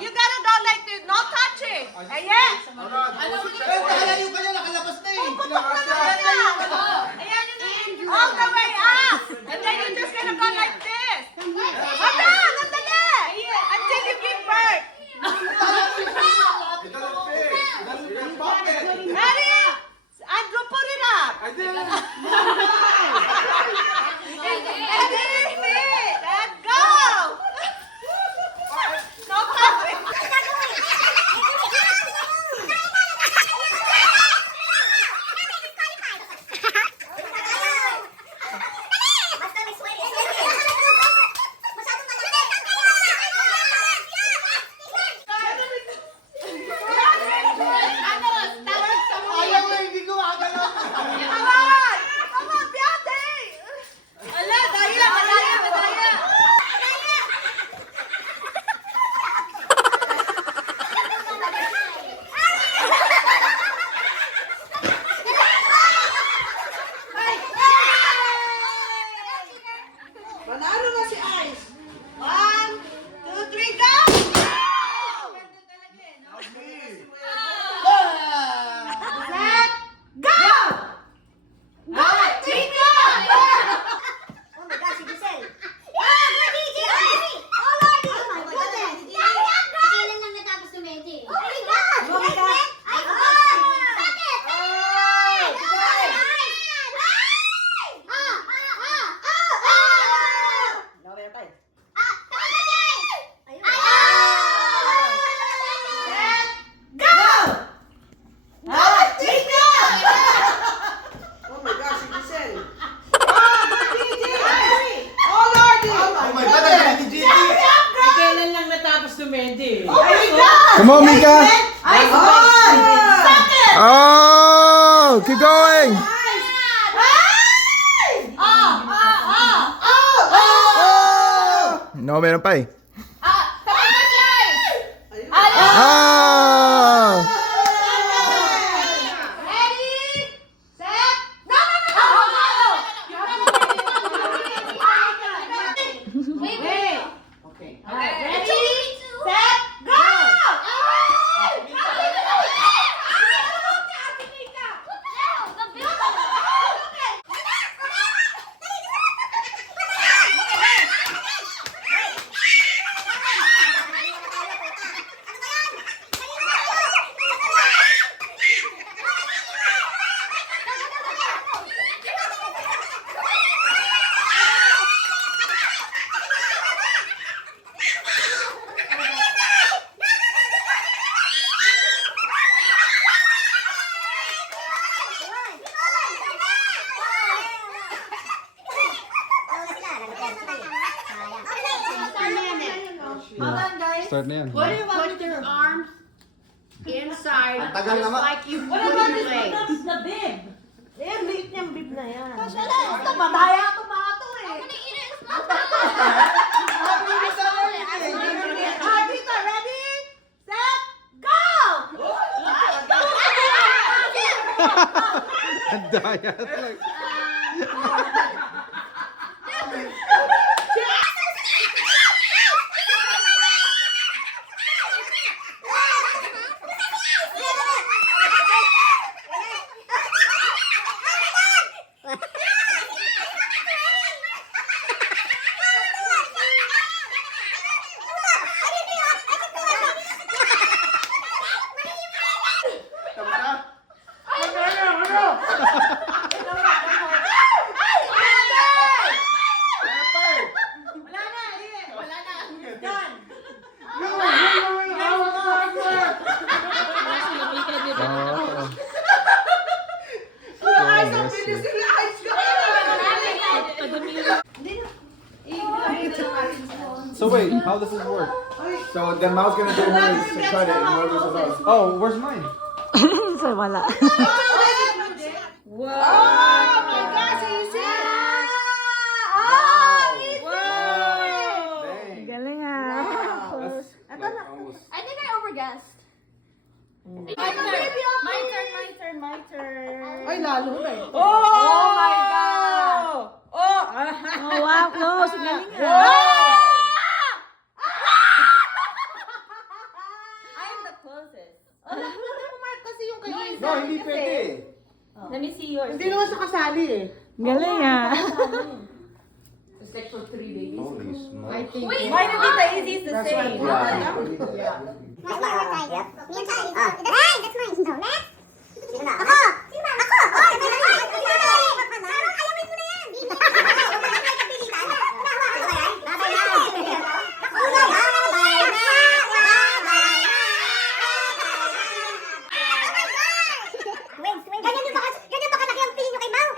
You gotta go like this. No touching. Ayan. Halayo ka na, nakalabas na eh. Ayan yun. All the way up. And then you're just gonna go like this. Hala, nandali. Until you give birth. Ready? Andrew, put it up. I did. Ready? Let's go. No touching. Ayaw mo, hindi ko makagalaw. Come on! Come on, Piate! Ala, daya, madaya, madaya! Panalo na si Ice! 1, 2, 3, go! Set, go! Go! Chico! Oh my gosh, si Giselle. Ah, DJ! Oh Lord! Oh my goodness! Kailan lang natapos ng medyo eh. Oh my God! Oh my God! Ay, God! Sakit! Oh! Go! Ah, Chico! Oh my gosh, si Giselle. Oh, DJ! Oh, Lordy! Oh my God, ang galing ni Gigi. Kailan lang natapos ng Medi? Oh my God! Come on, Mika. Ice on! Sakit! Oh, keep going. No, meron pa eh. Ah! Ready? Set? No, no, no, no! You have to wait. Okay. Ready? Set? Go! Hold on, guys. Start na yan. Put your arms inside. Ang tagal just naman. like you put your legs. The bib. Eh, liit niyang bib na yan. Ito, madaya ito mga ito eh. Ah, dito, ready? Set, go! Ang daya talaga. So wait, how does this work? So the mouse gonna do hers to cut it, and what was the mouse? Oh, where's mine? So, wala. Wow! Oh my gosh, easy! Oh, easy! Dang. Galing ah. That's like almost. I think I overguessed. My turn. Ay, lalo na eh. Oh my God! Oh! Oh, wow, close. Galing ah. Wow! Let me see yours. Hindi naman siya kasali eh. Galing ah. Section 3 baby. Holy smokes. I think. Why did Tita Izzy is the same? Yeah. That's mine. That's mine. So, next. Sino na? Ako! Sino ba? Ako! Oh, ayaw mo na yan! Ganyan ba kalaki ang tingin nyo kay Mau?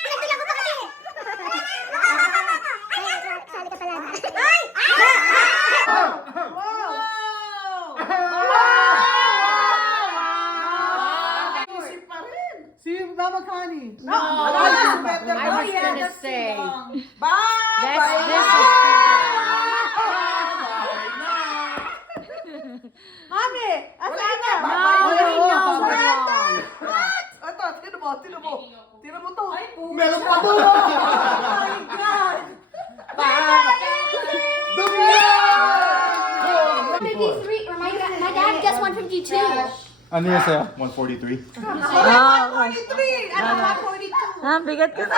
Pinagbilang ko pa kasi. Sali ka pala. Ay! Si Mama Connie. No, I was gonna say. Mami! Asan na? Ito, tinan mo. Tinan mo to. Meron pa to! My dad just 152. Ano yun sa'yo? 143? Oh, 43! Ano ba, 42? ah, bigat ka na.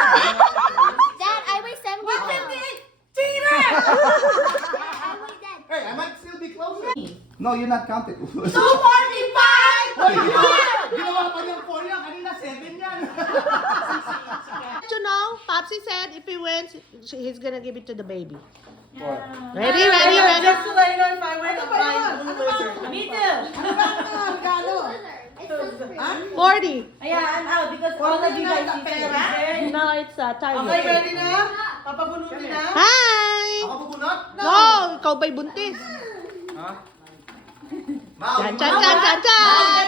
Dad, I weigh 70 pounds. Cheater! I weigh that. Hey, I might still be closer. No, you're not counted. 245! Ginawa pa niyang 4 yan. Kanina 7 yan. You know, Popsy said if he wins, he's gonna give it to the baby. Ready? Just to let you know, if I win, I'll buy blue lizard. Me too. 40. Ayan, I'm out because all of you guys is there. No, it's Okay, target. ready na? Papabunutin na? Hi! Ako bubunot? No, ikaw ba'y buntis? Mau, Chan, chan, chan, chan, chan!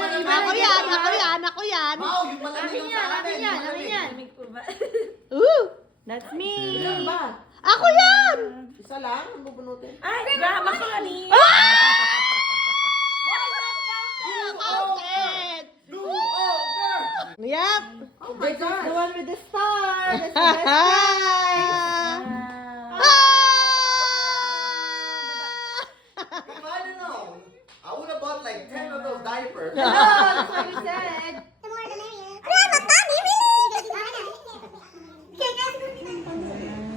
Ako yan. Mau, yung malamig ang sa amin. Amin yan. Ooh! That's me. Ako yan! Isa lang, ang bubunutin. Ay, drama ko ni. Counted! Do over! Yep! Oh my The God. one with the star. That's the best prize. If I don't know, I would have bought like 10 of those diapers. That's what you said. The more the merrier. Ano, Mommy, really? Okay, guys.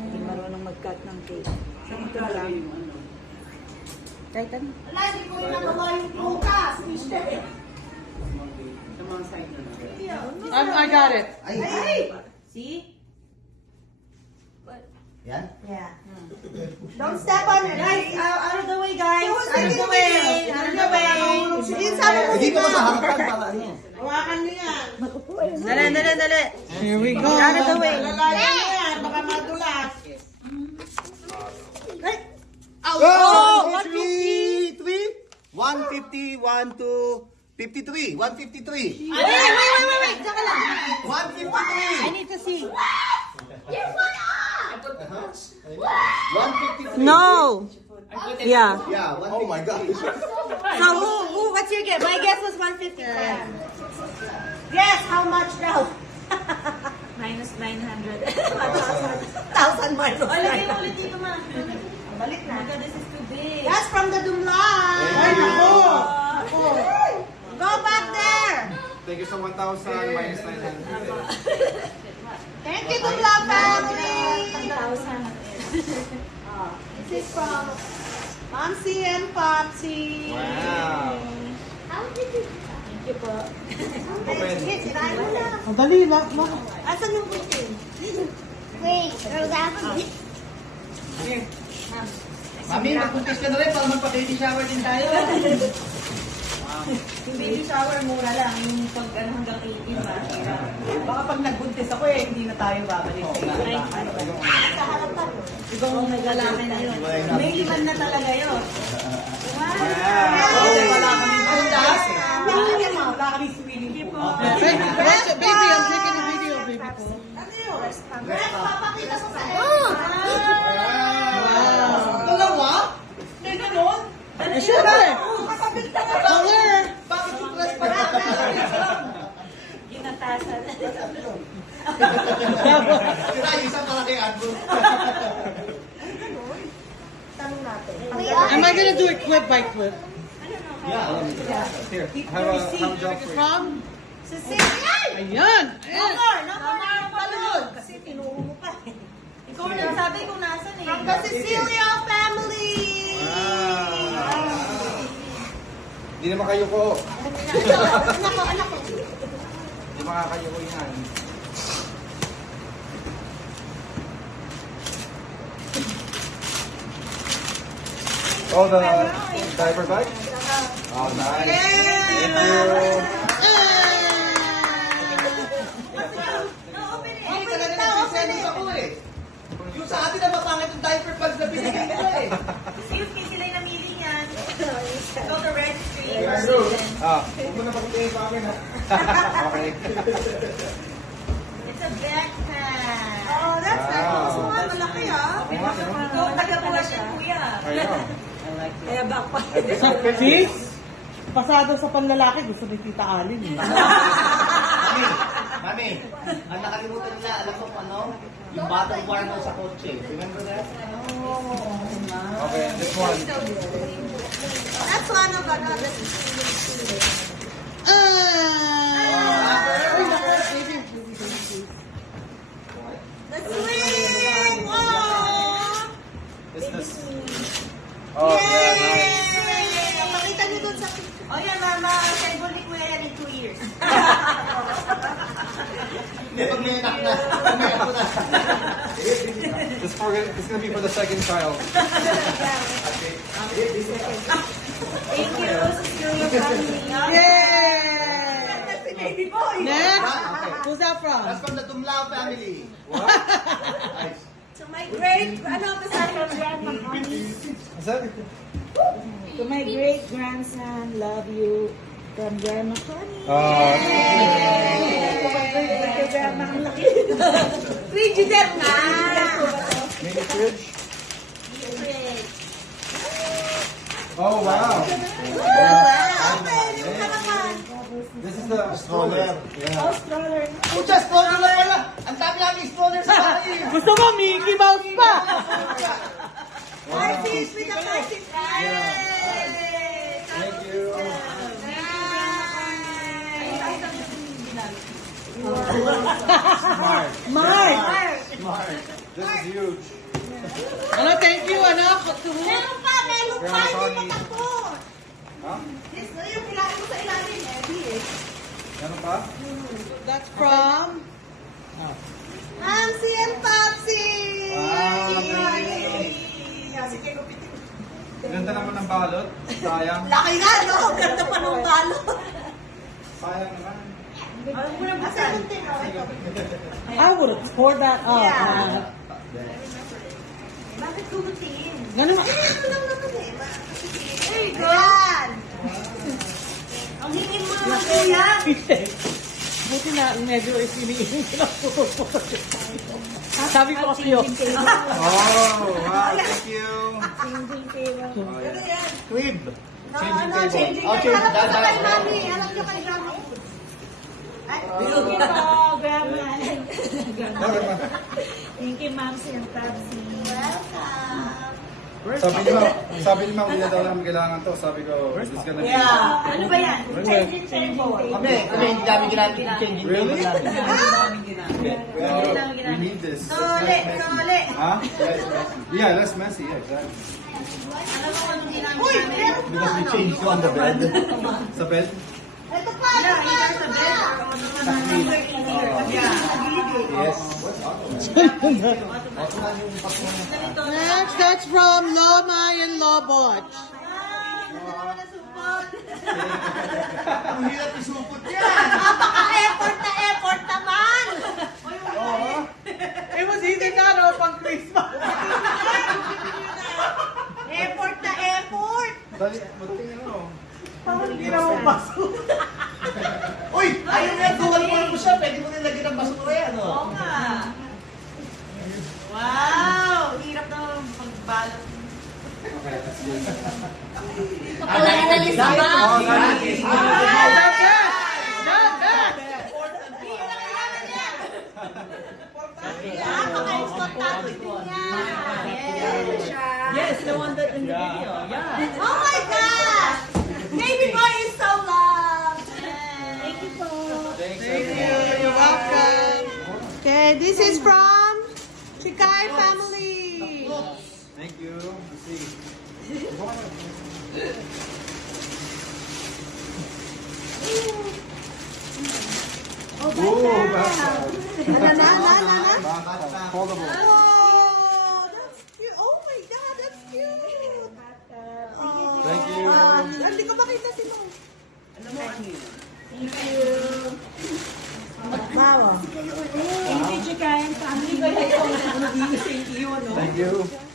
Hindi marunong mag-cut ng cake. Ito na lang. Kahit ano. Wala, hindi ko yung nagawa yung bukas, mister. I got it. Ay! See? Yan? Yeah. Don't step on it. Guys, out of the way, guys. Who's Out of the way. Out of the way. Sige, sabi mo Hindi ko sa harapan para ano. hawakan mo yan. Dali. Here we go. Out of the way. Lalayan mo yan, baka madulas. Oh! 153! 150, 1, 2, 53. 153. Wait. Saka lang. 153. I need to see. 153. No. Yeah. Yeah, oh my God. So what's your guess? My guess was 150. Guess how much now? Minus 900. 1,000 minus 900. Ulit dito ma. Balik na. This is too big. That's from the Dumlan. Ay, nako. Go back there. Thank you sa 1,000 minus 900. Thank you, Dumlan family. 1,000. This is from Mamsi and Popsy. Wow. Thank you po. Sige, sirain mo na. Dali na. Asan yung putin? Wait, Rosafi. Mami, magpuntis ka na rin para magpa-baby shower din tayo. Yung baby shower mura lang. Yung pag hanggang 18 ba? Baka pag nagbuntis ako hindi na tayo babalik. Ibang naglalaki na yun. May iman na talaga yun. Wala kami bundas. Wala kami swimming pool. Baby, I'm taking a video, baby. Ano yun? Papakita ko sa Dalawa? Hindi ganun. Siyempre! Makakabit ka na. Color! Bakit stress pa natin? Ginatasan. Sira, isang malaki adbo. Tanong natin. Am I gonna do it clip by clip? I don't know. Here, have a job for you. From? Cecilia! Ayan! No more balloon! Kasi tinuho mo pa eh. Ikaw na sabi kung nasan eh. From the Cecilia family! Hindi naman kayo ko. Anak ko. Hindi makakayo ko yan. Oh, the diaper bag? Oh, nice. Thank you. Hindi talaga nagsiselos ako eh. Yung sa atin na mapangit yung diaper bags na binigay nila eh. Excuse me, sila yung namili niyan. Go to registry. Huwag mo na pagkain sa akin ha. Okay. It's a backpack. Oh, that's nice. Wow. Gusto nga, malaki ah. Ikaw taga-buwas yan, kuya. Ayun. Kaya backpack. Sis, pasado sa panlalaki, gusto ni Tita Alin eh. Mami, ang nakalimutan nila, alam mo kung ano? Yung bottom bar mo sa kotse. Remember that? Okay, this one. That's one of another. The swing! Oh! This. Oh, yeah, nice. Pakita niyo dun sa... Oh yan, mama. Table ni Kuya yan in 2 years. Hindi, pag may anak na. Pag may anak na. This is gonna be for the second child. Thank you, Cecilia family. Yay! Si baby boy. Next, Okay. who's that from? That's from the Tumlao family. What? Nice. To my great... Ano ang kasama from grandma? Is that? To my great grandson, love you. From Grandma Connie. Kay Grandma ang laki. Frigidaire na! Mini fridge? Oh, wow. This is the stroller. Yeah. Oh, stroller. Pucha, stroller na pala. Ang dami namin stroller sa bahay. Gusto mo, Mickey Mouse pa! Artist with a artist. Thank you. Smart. Mark! This is huge. Ano, thank you, anak. Meron pa, Grandma hindi pa Connie. tapos. Huh? This, yung kailangan mo sa ilalim. Ano pa? That's from... Nancy and Popsy! Sige, ganda naman ng balot. Sayang. Laki nga, no? Ganda pa ng balot. Sayang naman. I would have tore that up. Yeah. Bakit gumutin? Ganun. Ano lang naman eh. There you go. Yan. Ang hingin mo naman, kuya. Buti na medyo isinihin ko na puto-puto. Sabi ko kasi yun. Oh, wow. Thank you. Changing table. Ano yan? Crib. Ano, changing Oh, table. change. Alam ko kay mami. Alam ko kay mami. Ay, thank you po, Grandma. Thank you, Mamsi and Papsi. Welcome. Sabi ni Ma'am, hindi na daw namin kailangan to. Sabi ko, this is gonna be... Yeah. Ano ba yan? Changing table. Kami, hindi namin ginamit yung changing Really? table namin. We need this. Sole, sole. Huh? Yeah, that's messy. Yeah, exactly. Alam mo kung ginamit namin? Because we changed on the bed. Sa bed? Ito pa, ito pa, ito pa. Yes. Next, that's from Loma and Loboch. Ang hirap isupot yan. Napaka-effort na effort naman! It was easy na, no? Pang Christmas. Effort na effort! Dali, matingin ano. Hindi na mapasok. Uy! Ayun yan, duwal mo siya. Pwede mo nilagyan ng basura yan. Oo nga. Wow! Hirap na magbalot. Okay, that's good. Dahil sa ba? Oh, that is Napaka-importante din yan. Yes, the one that in the video. Yeah. Oh my gosh! Maybe Okay, this is from Chikay family. Thank you. Let's see. Oh, backpack. Na. Foldable. Oh, that's cute. Oh my God, that's cute. Thank you. Hindi ko makita si Mom. Wow. Thank you, Chikayan family. Thank you.